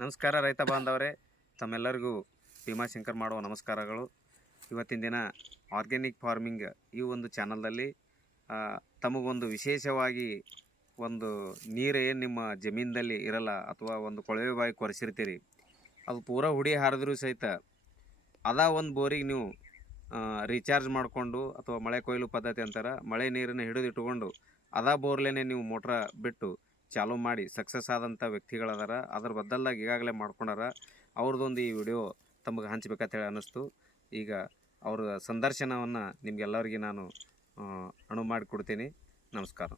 ನಮಸ್ಕಾರ ರೈತ ಬಾಂಧವರೇ, ತಮ್ಮೆಲ್ಲರಿಗೂ ಭೀಮಾಶಂಕರ್ ಮಾಡುವ ನಮಸ್ಕಾರಗಳು. ಇವತ್ತಿನ ದಿನ ಆರ್ಗ್ಯಾನಿಕ್ ಫಾರ್ಮಿಂಗ್ ಈ ಒಂದು ಚಾನಲ್ನಲ್ಲಿ ತಮಗೊಂದು ವಿಶೇಷವಾಗಿ ಒಂದು ನೀರು ಏನು ನಿಮ್ಮ ಜಮೀನಿನಲ್ಲಿ ಇರಲ್ಲ ಅಥವಾ ಒಂದು ಕೊಳವೆ ಬಾವಿ ಕೊರೆಸಿರ್ತೀರಿ, ಅದು ಪೂರಾ ಹುಡಿ ಹಾರಿದ್ರೂ ಸಹಿತ ಒಂದು ಬೋರಿಗೆ ನೀವು ರೀಚಾರ್ಜ್ ಮಾಡಿಕೊಂಡು ಅಥವಾ ಮಳೆ ಕೊಯ್ಲು ಪದ್ಧತಿ ಅಂತಾರೆ, ಮಳೆ ನೀರನ್ನು ಹಿಡಿದಿಟ್ಟುಕೊಂಡು ಬೋರ್ಲೇನೆ ನೀವು ಮೋಟ್ರ ಬಿಟ್ಟು ಚಾಲೂ ಮಾಡಿ ಸಕ್ಸಸ್ ಆದಂಥ ವ್ಯಕ್ತಿಗಳದಾರ. ಅದ್ರ ಬದಲಾಗಿ ಈಗಾಗಲೇ ಮಾಡ್ಕೊಂಡಾರ. ಅವ್ರದ್ದೊಂದು ಈ ವಿಡಿಯೋ ತಮಗೆ ಹಂಚ್ಬೇಕಂತ ಹೇಳಿ ಅನ್ನಿಸ್ತು. ಈಗ ಅವ್ರ ಸಂದರ್ಶನವನ್ನು ನಿಮಗೆಲ್ಲರಿಗೆ ನಾನು ಅನುವು ಮಾಡಿಕೊಡ್ತೀನಿ. ನಮಸ್ಕಾರ.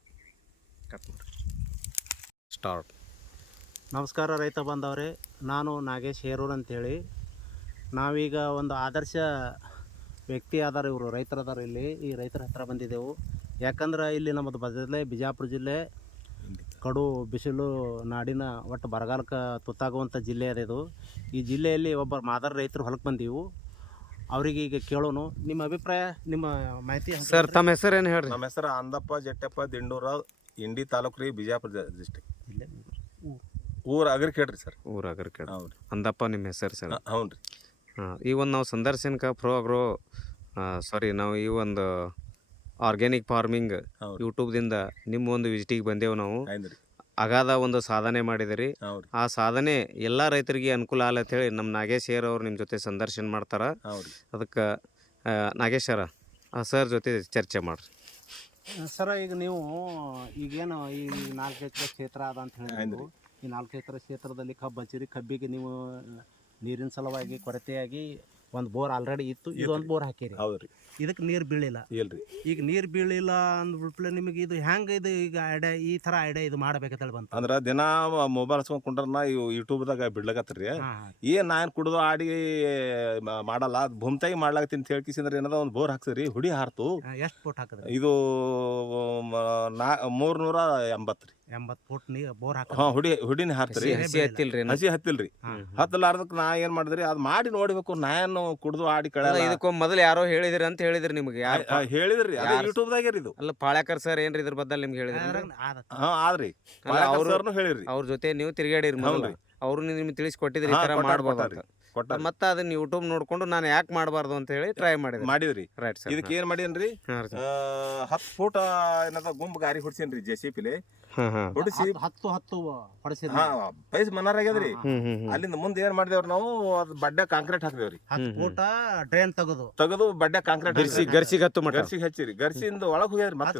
ಸ್ಟಾರ್ಟ್. ನಮಸ್ಕಾರ ರೈತ ಬಾಂಧವರೇ, ನಾನು ನಾಗೇಶ್ ಹೇರೂರ್ ಅಂತೇಳಿ. ನಾವೀಗ ಒಂದು ಆದರ್ಶ ವ್ಯಕ್ತಿ ಆಧಾರ, ಇವರು ರೈತರದಾರ. ಇಲ್ಲಿ ಈ ರೈತರ ಹತ್ರ ಬಂದಿದ್ದೆವು. ಯಾಕಂದ್ರೆ ಇಲ್ಲಿ ನಮ್ಮದು ಬಿಜಾಪುರ ಜಿಲ್ಲೆ ಕಡು ಬಿಸಿಲು ನಾಡಿನ ಒಟ್ಟು ಬರಗಾಲಕ್ಕೆ ತುತ್ತಾಗುವಂಥ ಜಿಲ್ಲೆ ಅದ ಇದು. ಈ ಜಿಲ್ಲೆಯಲ್ಲಿ ಒಬ್ಬರು ಮಾದರಿ ರೈತರು ಹೊಲಕ್ಕೆ ಬಂದೀವು. ಅವರಿಗೆ ಈಗ ಕೇಳೋನು, ನಿಮ್ಮ ಅಭಿಪ್ರಾಯ, ನಿಮ್ಮ ಮಾಹಿತಿ. ಸರ್, ತಮ್ಮ ಹೆಸರು ಏನು ಹೇಳ್ರಿ? ನಮ್ಮ ಹೆಸರು ಅಂದಪ್ಪ ಜಟ್ಟಪ್ಪ ದಿಂಡೂರ, ಇಂಡಿ ತಾಲೂಕು ರೀ, ಬಿಜಾಪುರ ಡಿಸ್ಟಿಕ್. ಊರು ಅಗರ್ಕೇಡ್ರಿ ಸರ್. ಊರು ಅಗರ್ಕೇಡ್. ಹೌದು. ಅಂದಪ್ಪ ನಿಮ್ಮ ಹೆಸರು ಸರ್? ಹ್ಞೂ ರೀ. ಈ ಒಂದು ನಾವು ಸಂದರ್ಶನಕ್ಕೆ ನಾವು ಈ ಒಂದು ಆರ್ಗ್ಯಾನಿಕ್ ಫಾರ್ಮಿಂಗ್ ಯೂಟ್ಯೂಬ್ದಿಂದ ನಿಮ್ಮ ಒಂದು ವಿಸಿಟಿಗೆ ಬಂದೆವು. ನಾವು ಅಗಾಧ ಒಂದು ಸಾಧನೆ ಮಾಡಿದಿರಿ. ಆ ಸಾಧನೆ ಎಲ್ಲ ರೈತರಿಗೆ ಅನುಕೂಲ ಆಗಲ್ಲ ಅಂತ ಹೇಳಿ ನಮ್ಮ ನಾಗೇಶ್ ಅವ್ರು ನಿಮ್ಮ ಜೊತೆ ಸಂದರ್ಶನ ಮಾಡ್ತಾರೆ. ಅದಕ್ಕೆ ನಾಗೇಶರ ಸರ್ ಜೊತೆ ಚರ್ಚೆ ಮಾಡ್ರಿ. ಸರ, ಈಗ ನೀವು ಈಗೇನು ಈ 4 ಎಕರೆ ಕ್ಷೇತ್ರ ಅದ ಅಂತ ಹೇಳಿದ್ರು. ಈ 4 ಎಕರೆ ಕ್ಷೇತ್ರದಲ್ಲಿ ಕಬ್ಬು ಹಚ್ಚಿರಿ. ಕಬ್ಬಿಗೆ ನೀವು ನೀರಿನ ಸಲುವಾಗಿ ಕೊರತೆಯಾಗಿ ಒಂದು ಬೋರ್ ಆಲ್ರೆಡಿ ಇತ್ತು, ಇದೊಂದು ಬೋರ್ ಹಾಕಿರಿ. ಹೌದ್ರಿ. ಇದಕ್ಕೆ ನೀರು ಬೀಳಿಲ್ಲ. ಇಲ್ರಿ. ಈಗ ನೀರು ಬೀಳಿಲ್ಲ ಅಂದ್ಬಿಟ್ಲೆ ನಿಮಗೆ ಇದು ಹೆಂಗೆ, ಇದು ಈಗ ಐಡಿಯಾ, ಈ ಥರ ಐಡಿಯಾ ಇದು ಮಾಡ್ಬೇಕಂತೇಳಿ ಬಂತು? ಅಂದ್ರೆ ದಿನ ಮೊಬೈಲ್ ಹಚ್ಕೊಂಡು ಕುಂಡ್ರನ್ನ ಯೂಟ್ಯೂಬ್ದಾಗ ಬಿಡ್ಲಾಕತ್ರಿ. ನಾನು ಕುಡ್ದು ಆಡಿ ಮಾಡಲ್ಲ, ಅದು ಭೂಮಿತಾಗಿ ಮಾಡ್ಲಾಕತ್ತೀನಿ ಅಂತ ಹೇಳ್ಕಿಸಿದ್ರೆ ಏನದ ಒಂದು ಬೋರ್ ಹಾಕ್ಸಿರಿ, ಹುಡಿ ಹಾರ್ತು. ಎಷ್ಟು ಫುಟ್ ಹಾಕಿದ್ರಿ? ಇದು 380 ರೀ. 80 ಫುಟ್ ನೀರು ಬೋರ್ ಹಾಕಿ ಹುಡಿನ ಹಾರ್ತ್ರಿ. ಹಸಿ ಹತ್ತಿಲ್ರಿ. ಹತ್ತಲಾರ್ದಕ್ಕೆ ನಾ ಏನ್ ಮಾಡಿದ್ರಿ, ಅದು ಮಾಡಿ ನೋಡ್ಬೇಕು. ನಾನು ಕುಡ್ದು ಆಡಿ ಕಳೆ ಇದಕ್ಕೂ ಮೊದಲು ಯಾರೋ ಹೇಳಿದ್ರಿ ಅಂತ ಹೇಳಿದ್ರಿ ನಿಮಗೆ? ಹೇಳಿದ್ರಿ, ಅದೇ ಯೂಟ್ಯೂಬ್ದಾಗ ಇದು. ಅಲ್ಲ, ಪಾಳ್ಯಾಕರ್ ಸರ್ ಏನ್ರಿ ಇದ್ರ ಬದಲು ನಿಮ್ಗೆ ಹೇಳಿದ್ರಿ? ಆದ್ರಿ ಅವ್ರು ಹೇಳಿರಿ. ಅವ್ರ ಜೊತೆ ನೀವು ತಿರುಗಾಡಿರಿ ಮೊದಲು, ಅವ್ರು ನಿಮ್ಗೆ ತಿಳಿಸ್ಕೊಟ್ಟಿದ್ರಿ ಈ ತರ ಮಾಡ್ಬೋದು. ಮತ್ತೆ ಅದನ್ನ ಯೂಟ್ಯೂಬ್ ನೋಡ್ಕೊಂಡು ನಾನು ಯಾಕೆ ಮಾಡಬಾರ್ದು ಅಂತ ಹೇಳಿ ಟ್ರೈ ಮಾಡಿದ್ರಿ. Right sir. ಇದಕ್ಕೆ ಏನ್ ಮಾಡೇನ್ರಿ, 10 ಫೂಟ್ ಏನದ ಗುಂಬ್ ಗಾರಿ ಹೊಡ್ಸೇನ್ರಿ ಜೆಸಿಪಿಲಿ. ಹೊಡಿಸಿ 10 ಪೈಸ್ ಮನಾರಾಗ್ಯದ್ರಿ. ಅಲ್ಲಿಂದ ಮುಂದೆ ಏನ್ ಮಾಡಿದೇವ್ರಿ ನಾವು, ಅದು ಬಡ್ಡೆ ಕಾಂಕ್ರೀಟ್ ಹಾಕಿದೇವ್ರಿ. 10 ಫೂಟ್ ಡ್ರೈನ್ ತೆಗೆದು ಬಡ್ಡೆ ಕಾಂಕ್ರೀಟ್ ಗರ್ಸಿಗೆ ಹಚ್ಚಿರಿ. ಗರ್ಸಿಂದ ಒಳಗ್ ಹೋಗ್ಯಾದ್ರಿ. ಮತ್ತೆ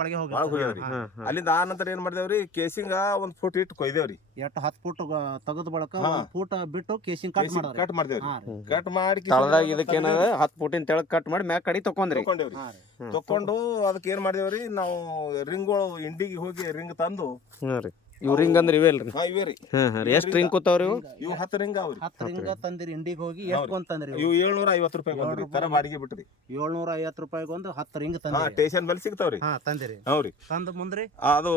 ಒಳಗೆ ಹೋಗ್ಯಾದ್ರಿ. ಅಲ್ಲಿಂದ ಆ ನಂತರ ಏನ್ ಮಾಡಿದೇವ್ರಿ, ಕೇಸಿಂಗ 1 ಫೂಟ್ ಇಟ್ಟು ಕೊಯ್ದೇವ್ರಿ. 10 ಫೂಟ್ ತೆಗೆದ ಬಳಕ 1 ಫೂಟ್ ಬಿಟ್ಟು ಕೇಸಿಂಗ್ ಕಟ್ ಮಾಡಿದೇವ್ರಿ. ಕಟ್ ಮಾಡಿ ಇದಕ್ಕೆ 10 ಫೂಟಿನ ತೆಳಗ್ ಕಟ್ ಮಾಡಿ ಮ್ಯಾಗ ಕಡಿ ತಕೊಂಡು ಅದಕ್ಕೆ ಏನ್ ಮಾಡಿದೇವ್ರಿ, ನಾವು ರಿಂಗ್ಗಳು ಇಂಡಿಗೆ ಹೋಗಿ ರಿಂಗ್ ತಂದು. ಇವ್ ರಿಂಗ್ ಅಂದ್ರೆ ಇವೇಲ್ರಿ? ಇವೇ ರೀ. ಎಷ್ಟು ರಿಂಗ್ ಕೂತಾವ್ರಿ? ಇವು 10 ರಿಂಗ್ ಅವ್ರಿ. 10 ರಿಂಗ್ ತಂದಿರಿ ಇಂಡಿಗೆ ಹೋಗಿ. ಎಷ್ಟು ಅಂತಂದ್ರಿ? ಇವು 750 ರೂಪಾಯಿ ಬಂದ್ರಿ. ತರ ಬಾಡಿಗೆ ಬಿಟ್ರಿ. 750 ರೂಪಾಯಿಗೆ ಒಂದು 10 ರಿಂಗ್ ತಂದ್ರಿ. ಸ್ಟೇಷನ್ ಬಲ್ಲಿ ಸಿಗ್ತಾವ್ರಿ. ತಂದಿರಿ. ಹೌದ್ರಿ. ತಂದ ಮುಂದ್ರಿ ಅದು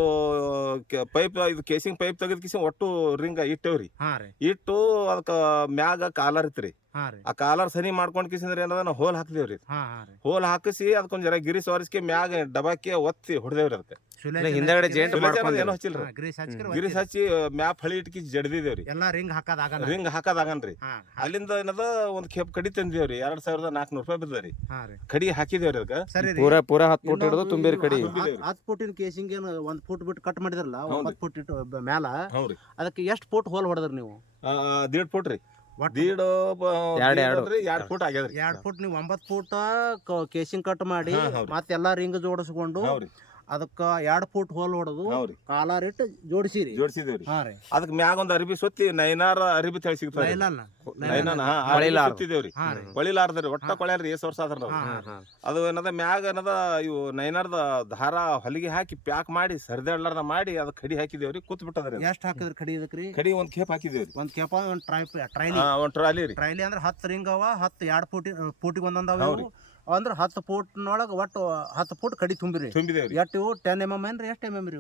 ಪೈಪ್, ಇದು ಕೇಸಿಂಗ್ ಪೈಪ್ ತೆಗೆದ್ ಕಿಸಿ ಒಟ್ಟು ರಿಂಗ್ ಇಟ್ಟೇವ್ರಿ. ಇಟ್ಟು ಅದಕ್ಕ ಮ್ಯಾಗ ಕಾಲರ್ ಇತ್ರಿ. ಆ ಕಾಲರ್ ಸನಿ ಮಾಡ್ಕೊಂಡ್ ಕಿಸಿಂದ್ರೆ ಏನದ, ನಾವು ಹೋಲ್ ಹಾಕ್ದೇವ್ರಿ. ಹೋಲ್ ಹಾಕಿಸಿ ಅದಕ್ಕೊಂದ್ ಜರ ಗಿರಿ ಸವರಿಸ್ಕೆ ಮ್ಯಾಗ ಡಬಾಕಿ ಒತ್ತಿ ಹೊಡೆದೇವ್ರಿ. ಅದಕ್ಕೆ ಹಿಂದಗಡೆ ಏನೋ ಹಚ್ಚಿಲ್ರಿ. ಗಿರಿಸ್ ಹಚ್ಚಿ ಮ್ಯಾಪ್ ಹಳಿ ಇಟ್ಕಿ ಜಡ್ದಿದೇವ್ರಿ. ರಿಂಗ್ ಹಾಕದಾಗನ್ರಿ. ಅಲ್ಲಿಂದ ಏನದ ಒಂದ್ ಖೇಪ್ ಕಡಿ ತಂದಿದೇವ್ರಿ. 2400 ರೂಪಾಯಿ ಬಿದ್ದರಿ. ಕಡಿ ಹಾಕಿದೇವ್ರಿ. ಅದಕ್ಕೆ ಪೂರಾ 10 ಫೂಟ್ ಹಿಡಿದು ತುಂಬಿರಿ ಕಡಿ. 10 ಫೂಟಿನ ಕೇಸಿಂಗ್ ಏನು 1 ಫೂಟ್ ಬಿಟ್ಟು ಕಟ್ ಮಾಡಿದ್ರಲ್ಲ, 9 ಫೂಟ್ ಇಟ್ಟು ಮ್ಯಾಲ ಅದಕ್ಕೆ ಎಷ್ಟು ಫೂಟ್ ಹೋಲ್ ಹೊಡೆದ್ರಿ ನೀವು? 1.5 ಫೂಟ್ ರೀ. 2 ಫೂಟ್ ಆಗ್ಯದ್ರಿ. 2 ಫೂಟ್ ನೀವು 9 ಫೂಟ್ ಕೇಸಿಂಗ್ ಕಟ್ ಮಾಡಿ ಮತ್ತೆಲ್ಲಾ ರಿಂಗ್ ಜೋಡಿಸ್ಕೊಂಡು ಅದಕ್ಕ 2 ಫೂಟ್ ಹೋಲ್ ಹೊಡೆದು ಕಾಲಾರ್ ಇಟ್ಟು ಜೋಡಿಸಿದೇವ್ರಿ. ಅದಕ್ಕೆ ಮ್ಯಾಗ ಒಂದ್ ಅರಿಬಿ ಸುತ್ತಿ ನೈನಾರ ಅರಿಬಿ ತಳಿ ಸಿಗ್ತದೆ. ಹೊಳಿಲಾರ್ದ್ರಿ, ಒಟ್ಟ ಕೊಳ್ಯಾರ್ರಿ. ಎಷ್ಟ್ ವರ್ಷ ಆದ್ರ ಅದು ಏನದ ಮ್ಯಾಗ ಏನದ ಇವು ನೈನಾರ್ದ ದಾರ ಹೊಲಿಗೆ ಹಾಕಿ ಪ್ಯಾಕ್ ಮಾಡಿ ಸರ್ದಾಡ್ಲಾರ್ದ ಮಾಡಿ ಅದಕ್ಕೆ ಕಡಿ ಹಾಕಿದೇವ್ರಿ. ಕೂತ್ ಬಿಟ್ಟದ್ರಿ. ಎಷ್ಟ್ ಹಾಕಿದ್ರಿ ಕಡಿ? ಇದಕ್ರಿ ಕಡಿ ಒಂದ್ ಖೇಪ್ ಹಾಕಿದೇವ್ರಿ. ಒಂದ್ ಖೇಪ, ಒಂದ್ ಟ್ರಾಲಿ ರೀ. ಟ್ರೈಲಿ ಅಂದ್ರೆ 10 ರಿಂಗ್ ಅವ. 2 ಫೂಟಿಗೆ ಒಂದೊಂದ್ ಅಂದ್ರೆ 10 ಫೂಟ್ನೊಳಗ ಒಟ್ಟು 10 ಫೂಟ್ ಕಡಿ ತುಂಬಿದೇವ್ರಿ. ಎಷ್ಟು 10 mm ಏನ್ರಿ? ಎಷ್ಟು mm ರೀ?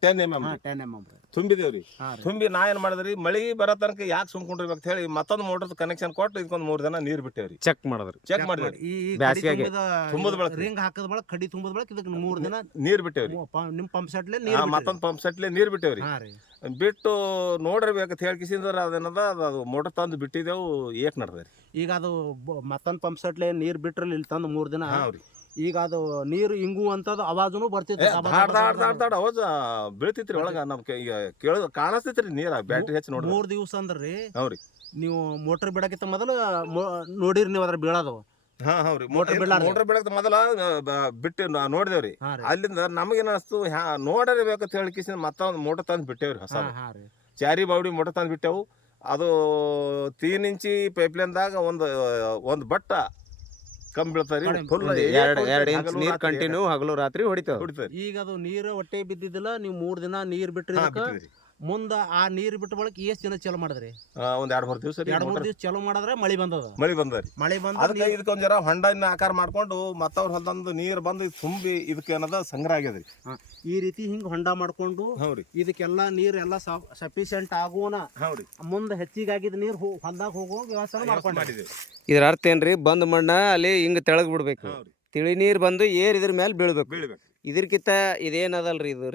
10 mm. 10 mm. ತುಂಬಿದೇವ್ರಿ ಹಾ ರೀ. ತುಂಬಿ ನಾ ಏನ್ ಮಾಡಿದ್ರಿ ಮಳಿ ಬರೋ ತನಕ ಯಾಕೆ ಸುಮ್ಕೊಂಡ್ರಿ ಅಂತ ಹೇಳಿ ಮತ್ತೊಂದು ಮೋಟರ್ ಕನೆಕ್ಷನ್ ಕೊಟ್ಟು ಇದಕ್ಕೊಂದು 3 ದಿನ ನೀರ್ ಬಿಟ್ಟೇವ್ರಿ. ಚೆಕ್ ಮಾಡಿದ್ರಿ. ಚೆಕ್ ಮಾಡಿದ್ರಿ ಬ್ಯಾಸ್ಗ್ಯಾಗೆ ತುಂಬದ ಬಳಕ ರಿಂಗ್ ಹಾಕದ ಬಳಕ ಕಡಿ ತುಂಬದ ಬಳಕ ಇದಕ್ಕೆ 3 ದಿನ ನೀರ್ ಬಿಟ್ಟೇವ್ರಿ. ನಿಮ್ ಪಂಪ್ ಸೆಟ್ಲೆ ನೀರ್ ಮತ್ತೊಂದು ಪಂಪ್ ಸೆಟ್ಲೆ ನೀರ್ ಬಿಟ್ಟೇವ್ರಿ. ಹಾ ರೀ. ಬಿಟ್ಟು ನೋಡಿರ್ಬೇಕಂತ ಹೇಳ್ಕಿಸಿಂದ್ರ ಅದೇನದ ಅದು ಮೋಟರ್ ತಂದು ಬಿಟ್ಟಿದ್ದೆವು ಏಕ್ ನಡ್ದ್ರಿ. ಈಗ ಅದು ಮತ್ತೊಂದು ಪಂಪ್ ಸೆಟ್ಲೆ ನೀರ್ ಬಿಟ್ರಲ್ಲಿ ಇಲ್ಲಿ ತಂದು 3 ದಿನ ಹೌದ್ರಿ. ಈಗ ಅದು ನೀರು ಇಂಗು ಅಂತದ ಅವಾಜುನು ಬರ್ತಿತ್ತು. ಅವಾಜ್ ಬೀಳ್ತಿತ್ರಿ ಒಳಗ ನಮ್ಗೆ ಈಗ ಕಾಣಿಸ್ತೈತ್ರಿ ನೀರ ಬ್ಯಾಟ್ರಿ ಹೆಚ್ಚು ನೋಡ್ರಿ. 3 ದಿವಸ ಅಂದ್ರಿ ಹೌದ್ರಿ. ನೀವು ಮೋಟರ್ ಬಿಡಕ್ಕಿಂತ ಮೊದಲು ನೋಡಿರಿ ನೀವು ಅದ್ರ ಬೀಳೋದು. ಮೋಟರ್ ಬಿಡಕ್ ಮೊದಲ ಬಿಟ್ಟು ನೋಡಿದೇವ್ರಿ. ಅಲ್ಲಿಂದ ನಮಗೇನ ಅನಿಸ್ತು ನೋಡಲೇಬೇಕಂತ ಹೇಳಿಕಿಸಿ ಮತ್ತೊಂದು ಮೋಟರ್ ತಂದು ಬಿಟ್ಟೇವ್ರಿ. ಹೊಸ ಚಾರಿ ಬಾವಡಿ ಮೋಟರ್ ತಂದು ಬಿಟ್ಟೆವು. ಅದು 3 ಇಂಚಿ ಪೈಪ್ಲೈನ್ದಾಗ ಒಂದು ಬಟ್ಟ ಕಮ್ಮಿ ಬೀಳ್ತಾರಿ. ಫುಲ್ 2 ಇಂಚ್ ನೀರ್ ಕಂಟಿನ್ಯೂ ಹಗಲು ರಾತ್ರಿ ಹೊಡಿತಾವ. ಈಗ ಅದು ನೀರು ಹೊಟ್ಟೆ ಬಿದ್ದಿದ್ದಿಲ್ಲ, ನೀವು 3 ದಿನ ನೀರ್ ಬಿಟ್ರಿ. ಮುಂದ ಆ ನೀರ್ ಬಿಟ್ಟ ಬಳಕ ಎಷ್ಟ್ ದಿನ ಚಲೋ ಮಾಡಿದ್ರಿ? ಒಂದ್ 2-3 ದಿವಸ 2-3 ದಿವಸ ಚಲೋ ಮಾಡಿದ್ರೆ ಮಳಿ ಬಂದದ. ಮಳಿ ಬಂದ್ರಿ. ಅದಕ್ಕೆ ಇದಕ್ಕೊಂದ್ ಜರ ಹೊಂಡನ ಆಕಾರ ಮಾಡ್ಕೊಂಡು ಮತ್ತವ್ರ ಹೊಲದಂದು ನೀರ್ ಬಂದು ತುಂಬಿ ಇದಕ್ಕೆ ಏನದ ಸಂಗ್ರಹ ಆಗ್ಯದ್ರಿ. ಈ ರೀತಿ ಹಿಂಗ್ ಹೊಂಡ ಮಾಡ್ಕೊಂಡು ಇದಕ್ಕೆಲ್ಲಾ ನೀರ್ ಎಲ್ಲಾ ಸಫಿಶಿಯಂಟ್ ಆಗುವನ ಮುಂದೆ ಹೆಚ್ಚಿಗಾಗಿದ್ ನೀರ್ ಹೊಲ್ದಾಗ ಹೋಗೋ ವ್ಯವಸ್ಥೆ ಮಾಡ್ಕೊಂಡಿದ್ದೀವಿ. ಇದ್ರ ಅರ್ಥ ಏನ್ರಿ? ಬಂದ್ ಮಣ್ಣ ಅಲ್ಲಿ ಹಿಂಗ್ ತೆಳಗ್ ಬಿಡ್ಬೇಕು, ತಿಳಿ ನೀರ್ ಬಂದು ಇದ್ರ ಮೇಲೆ ಬೀಳ್ಬೇಕು. ಇದಕ್ಕಿಂತ ಇದೇನದಲ್ರಿ ಇದು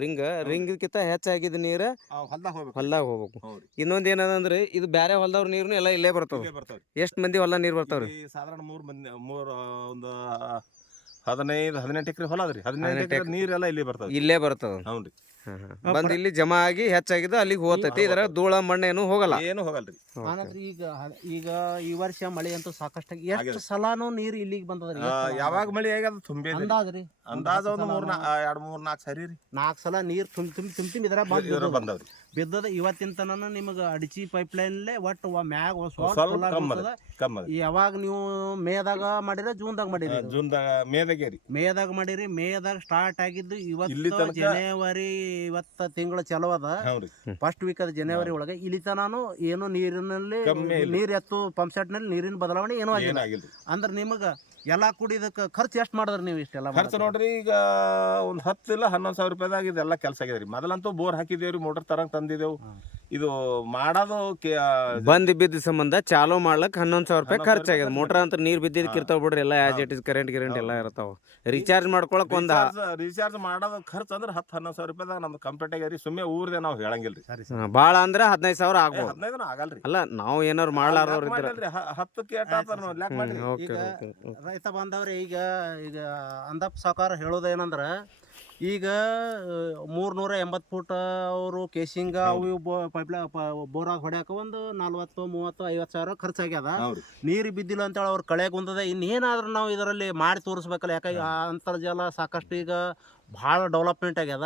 ರಿಂಗ್ಕಿಂತ ಹೆಚ್ಚಾಗಿದ್ ನೀರ ಹೊಲ್ದಾಗ ಹೋಗ್ಬೇಕು. ಇನ್ನೊಂದ್ ಏನದಂದ್ರಿ, ಇದು ಬ್ಯಾರೆ ಹೊಲ್ದವ್ರ ನೀರ್ನು ಎಲ್ಲ ಇಲ್ಲೇ ಬರ್ತಾವ. ಎಷ್ಟ್ ಮಂದಿ ಹೊಲ ನೀರ್ ಬರ್ತಾವ್ರಿ? ಸಾಧಾರಣ 3 ಮಂದಿ ಒಂದು 15-18 ಎಕರೆ ಹೊಲ ಅದ್ರಿ. 18 ಎಕರೆ ನೀರೆಲ್ಲ ಇಲ್ಲಿ ಬರ್ತಾವ. ಇಲ್ಲೇ ಬರ್ತಾವ. ಹೌದ್ರಿ. ಬಂದ್ ಇಲ್ಲಿ ಜಮಾ ಆಗಿ ಹೆಚ್ಚಾಗಿದ್ದು ಅಲ್ಲಿಗೆ ಹೋಗ್ತೈತಿ. ಇದರ ಧೂಳ ಮಣ್ಣೇನು ಹೋಗಲ್ಲ, ಏನು ಹೋಗಲ್ರಿ. ಈಗ ಈ ವರ್ಷ ಮಳೆ ಅಂತೂ ಸಾಕಷ್ಟು. ಎಷ್ಟು ಸಲಾನು ನೀರು ಇಲ್ಲಿಗೆ ಬಂದದ್ರಿ? ಯಾವಾಗ ಮಳಿ ಆಗ್ಯದ ತುಂಬಿ ಅಂದಾಜ್ರಿ ಅಂದಾಜ ಒಂದು 2-3-4 ಸರಿ ರೀ. 4 ಸಲ ನೀರ್ ತುಂಬಿ ಇದ್ರ ಬಂದವ್ರಿ. ಬಿದ್ದದ. ಇವತ್ತಿನ ತನನ ನಿಮಗ ಅಡಿಚಿ ಪೈಪ್ ಲೈನ್ ಒಟ್ಟು ಮ್ಯಾಗ ಯಾವಾಗ ನೀವು ಮೇದಾಗ ಮಾಡಿರ ಜೂನ್ದಾಗ ಮಾಡಿರಿ? ಮೇದಾಗ ಮಾಡಿರಿ. ಮೇದಾಗ ಸ್ಟಾರ್ಟ್ ಆಗಿದ್ದು ಇವತ್ತು ಜನವರಿ, ಇವತ್ತ ತಿಂಗಳ ಚಲೋ ಅದ. ಫಸ್ಟ್ ವೀಕ್ ಅದ ಜನವರಿ ಒಳಗೆ. ಇಲ್ಲಿ ತನಾನು ಏನು ನೀರಿನಲ್ಲಿ ನೀರ್ ಎತ್ತು ಪಂಪ್ ಸೆಟ್ ನಲ್ಲಿ ನೀರಿನ ಬದಲಾವಣೆ ಏನೂ ಆಗಿಲ್ಲ. ಅಂದ್ರ ನಿಮಗ ಎಲ್ಲಾ ಕೂಡಿ ಇದಕ್ಕೆ ಖರ್ಚು ಎಷ್ಟು ಮಾಡಿದ್ರಿ ನೀವು? ಇಷ್ಟೆಲ್ಲ ಖರ್ಚು ನೋಡ್ರಿ, ಈಗ ಒಂದ್ 10 ಇಲ್ಲ 11 ಸಾವಿರ ರೂಪಾಯಿದಾಗ ಇದೆಲ್ಲ ಕೆಲಸ ಆಗಿದ್ರಿ. ಮೊದಲಂತೂ ಬೋರ್ ಹಾಕಿದೇವ್ರಿ, ಮೋಟರ್ ತರಂಗ್ ತಂದಿದ್ದೇವು. ಇದು ಮಾಡೋದು ಬಂದ್ ಬಿದ್ದ ಸಂಬಂಧ ಚಾಲೂ ಮಾಡ್ಲಕ್ 11 ಸಾವಿರ ರೂಪಾಯಿ ಖರ್ಚಾಗ್ಯದ. ಮೋಟರ್ ಅಂತ ನೀರ್ ಬಿದ್ದಿದ್ದಕ್ಕೆ ಇರ್ತಾವ ಬಿಡ್ರಿ, ಎಲ್ಲ ಆಸ್ ಇಟ್ ಇಸ್ ಕರೆಂಟ್ ಎಲ್ಲ ಇರ್ತಾವ. ರಿಚಾರ್ಜ್ ಮಾಡ್ಕೊಳಕ್ ರಿಚಾರ್ಜ್ ಮಾಡೋದು ಖರ್ಚು ಅಂದ್ರೆ 10-11 ಸಾವಿರ ರೂಪಾಯಿದಾಗ ನಮ್ದು ಕಂಪ್ಲೀಟ್ ಆಗ್ಯಾರಿ. ಸುಮ್ಮನೆ ಊರ್ದೆ ನಾವು ಹೇಳಂಗಿಲ್ರಿ. ಬಾಳ ಅಂದ್ರೆ 15 ಸಾವಿರ ಆಗ್ಬೋದು. 15 ಆಗಲ್ರಿ. ಅಲ್ಲ ನಾವು ಏನಾರು ಮಾಡ್ಲಾರ್ದವ್ರ 10ಕ್ಕೆ ರೈತ ಬಾಂಧವ್ರೆ, ಈಗ ಅಂದಪ್ಪ ಸಾವ್ಕಾರ ಹೇಳೋದೇನಂದ್ರ, ಈಗ 380 ಫೂಟ್ ಅವರು ಕೇಸಿಂಗ ಅವು ಬೋರಾಗ ಹೊಡ್ಯಾಕ ಒಂದು 40-30-50 ಸಾವಿರ ಖರ್ಚಾಗ್ಯದ. ನೀರು ಬಿದ್ದಿಲ್ಲ ಅಂತೇಳಿ ಅವ್ರು ಕಳೆಗೆ ಹೊಂದದ. ಇನ್ನೇನಾದ್ರೂ ನಾವು ಇದರಲ್ಲಿ ಮಾಡಿ ತೋರಿಸ್ಬೇಕಲ್ಲ. ಯಾಕಂದ್ರೆ ಅಂತರ್ಜಲ ಸಾಕಷ್ಟು ಈಗ ಭಾಳ ಡೆವಲಪ್ಮೆಂಟ್ ಆಗ್ಯದ.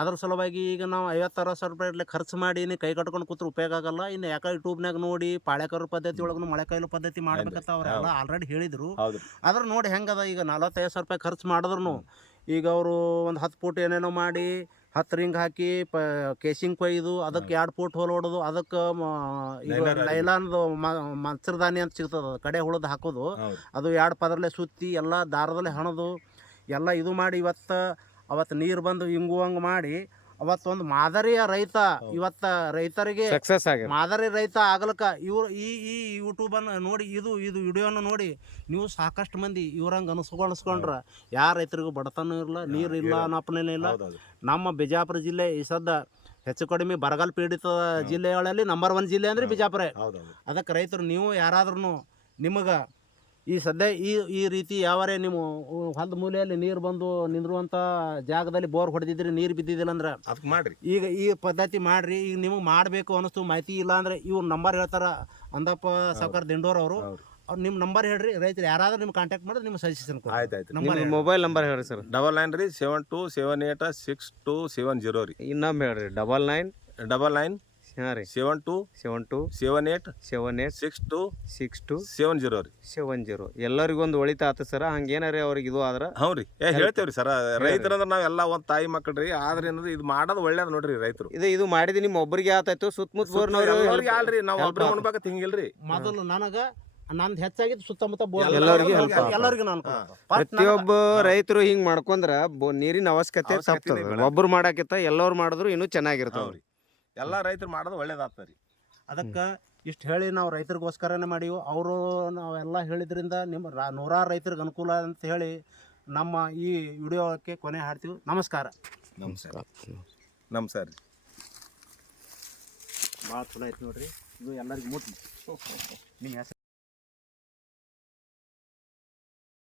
ಅದ್ರ ಸಲುವಾಗಿ ಈಗ ನಾವು 50-60 ಸಾವಿರ ರೂಪಾಯಿ ಖರ್ಚು ಮಾಡಿ ಕೈ ಕಟ್ಕೊಂಡು ಕೂತ್ರೆ ಉಪಯೋಗ ಆಗಲ್ಲ. ಇನ್ನು ಯಾಕೆ ಯೂಟ್ಯೂಬ್ನಾಗ ನೋಡಿ ಪಾಳ್ಯಕರ ಪದ್ಧತಿ ಒಳಗೂ ಮೊಳೆಕಾಯಿಲು ಪದ್ಧತಿ ಮಾಡ್ಬೇಕಂತ ಅವ್ರೆಲ್ಲ ಆಲ್ರೆಡಿ ಹೇಳಿದ್ರು. ಅದ್ರ ನೋಡಿ ಹೆಂಗದ. ಈಗ 45 ಸಾವಿರ ರೂಪಾಯಿ ಖರ್ಚು ಮಾಡಿದ್ರು ಈಗ ಅವರು ಒಂದು 10 ಫೂಟ್ ಏನೇನೋ ಮಾಡಿ 10 ರಿಂಗ್ ಹಾಕಿ ಕೇಸಿಂಗ್ ಕೊಯ್ದು ಅದಕ್ಕೆ 2 ಫೂಟ್ ಹೋಲ್ ಹೊಡೋದು, ಅದಕ್ಕೆ ಲೈಲಾನ್ದು ಮಚ್ಚರದಾನಿ ಅಂತ ಸಿಗ್ತದೆ, ಕಡೆ ಹುಳದ್ ಹಾಕೋದು, ಅದು 2 ಪದರಲ್ಲೇ ಸುತ್ತಿ ಎಲ್ಲ ದಾರದಲ್ಲೇ ಹಣದು ಎಲ್ಲ ಇದು ಮಾಡಿ ಅವತ್ತು ನೀರು ಬಂದು ಹಿಂಗುವಂಗೆ ಮಾಡಿ ಅವತ್ತೊಂದು ಮಾದರಿಯ ರೈತ ಇವತ್ತ ರೈತರಿಗೆ ಮಾದರಿ ರೈತ ಆಗ್ಲಕ್ಕ ಇವ್ರು ಈ ಯೂಟ್ಯೂಬನ್ನು ನೋಡಿ ಇದು ವಿಡಿಯೋನ ನೋಡಿ ನೀವು ಸಾಕಷ್ಟು ಮಂದಿ ಇವ್ರಂಗೆ ಅನಿಸ್ಕೊಂಡ್ರ ಯಾರ ರೈತರಿಗೂ ಬಡತನೂ ಇಲ್ಲ, ನೀರು ಇಲ್ಲ, ಅನ್ನಪ್ಪನೇ ಇಲ್ಲ. ನಮ್ಮ ಬಿಜಾಪುರ ಜಿಲ್ಲೆ ಈ ಸದ್ದ ಹೆಚ್ಚು ಕಡಿಮೆ ಬರಗಾಲ ಪೀಡಿತ ಜಿಲ್ಲೆಗಳಲ್ಲಿ ನಂಬರ್ 1 ಜಿಲ್ಲೆ ಅಂದ್ರೆ ಬಿಜಾಪುರ. ಅದಕ್ಕೆ ರೈತರು ನೀವು ಯಾರಾದ್ರೂ ನಿಮಗೆ ಈ ಸದ್ಯ ಈ ರೀತಿ ಯಾವರೇ ನೀವು ಹೊಲದ ಮೂಲೆಯಲ್ಲಿ ನೀರು ಬಂದು ನಿಂದ್ರುವಂಥ ಜಾಗದಲ್ಲಿ ಬೋರ್ ಹೊಡೆದಿದ್ರಿ, ನೀರು ಬಿದ್ದಿದ್ದಿಲ್ಲ ಅಂದ್ರೆ ಅದಕ್ಕೆ ಮಾಡ್ರಿ. ಈಗ ಈ ಪದ್ಧತಿ ಮಾಡ್ರಿ. ಈಗ ನಿಮಗೆ ಮಾಡಬೇಕು ಅನ್ನಿಸ್ತು, ಮಾಹಿತಿ ಇಲ್ಲ ಅಂದ್ರೆ ಇವ್ರು ನಂಬರ್ ಹೇಳ್ತಾರ, ಅಂದಪ್ಪ ಸಾವ್ಕಾರ ದಿಂಡೋರ್ ಅವರು. ನಿಮ್ಮ ನಂಬರ್ ಹೇಳ್ರಿ, ರೈತರು ಯಾರಾದ್ರೂ ನಿಮ್ಗೆ ಕಾಂಟ್ಯಾಕ್ಟ್ ಮಾಡಿದ್ರೆ ನಿಮ್ಮ ಸಜೆಷನ್ ಕೊಡಿ. ಆಯ್ತು. ಮೊಬೈಲ್ ನಂಬರ್ ಹೇಳ್ರಿ ಸರ್. 99 ರೀ 72786270 ರೀ. ಇನ್ನೊಮ್ಮೆ ಹೇಳ್ರಿ. 99 ಹಾಂ ರೀ 72 78 6270 ರೀ. 70 ಎಲ್ಲರಿಗೊಂದು ಒಳಿತ ಆತ ಸರ. ಹಂಗೇನಾರಿ ಅವ್ರಿಗೆ ಇದು ಆದ್ರೆ ಹ್ಞೂ ರೀ ಹೇಳ್ತೇವ್ರಿ ಸರ. ರೈತರಂದ್ರೆ ನಾವೆಲ್ಲ ಒಂದು ತಾಯಿ ಮಕ್ಕಳ್ರಿ. ಆದ್ರೆ ಏನದು ಇದು ಮಾಡೋದು ಒಳ್ಳೇದು ನೋಡ್ರಿ. ರೈತರು ಇದು ಮಾಡಿದಿ ನಿಮ್ಮ ಒಬ್ಬರಿಗೆ ಆತಾಯ್ತು, ಸುತ್ತಮುತ್ತ ಬೋರ್ನವ್ರಿಗೆ ಅಲ್ರಿ, ನಾವು ಒಬ್ರು ಉಣ್ಬೇಕಂತ ಹಿಂಗಿಲ್ರಿ. ಮೊದಲು ನನಗೆ ನಂದು ಹೆಚ್ಚಾಗಿದ್ದು ಸುತ್ತಮುತ್ತ ಎಲ್ಲರಿಗೂ ಪ್ರತಿಯೊಬ್ಬ ರೈತರು ಹಿಂಗ್ ಮಾಡ್ಕೊಂಡ್ರ ನೀರಿನ ಅವಶ್ಯಕತೆ ತಪ್ತದ. ಒಬ್ರು ಮಾಡಾಕಿತ್ತ ಎಲ್ಲರೂ ಮಾಡಿದ್ರು ಇನ್ನೂ ಚೆನ್ನಾಗಿರ್ತಾವ್ರಿ. ಎಲ್ಲ ರೈತರು ಮಾಡೋದು ಒಳ್ಳೇದಾಗ್ತದೆ ರೀ. ಅದಕ್ಕೆ ಇಷ್ಟು ಹೇಳಿ ನಾವು ರೈತರಿಗೋಸ್ಕರನೇ ಮಾಡೀವಿ. ಅವರು ನಾವೆಲ್ಲ ಹೇಳಿದ್ರಿಂದ ನಿಮ್ಮ ನೂರಾರು ರೈತರಿಗೆ ಅನುಕೂಲ ಅಂತ ಹೇಳಿ ನಮ್ಮ ಈ ವಿಡಿಯೋಕ್ಕೆ ಕೊನೆ ಹಾಡ್ತೀವಿ. ನಮಸ್ಕಾರ. ನಮಸ್ಕಾರ. ಭಾಳ ಚಲೋ ಆಯ್ತು ನೋಡ್ರಿ. ಇದು ಎಲ್ಲರಿಗೂ ಮುಟ್ಲಿ. ನಿಮ್ಮ ಹೆಸರು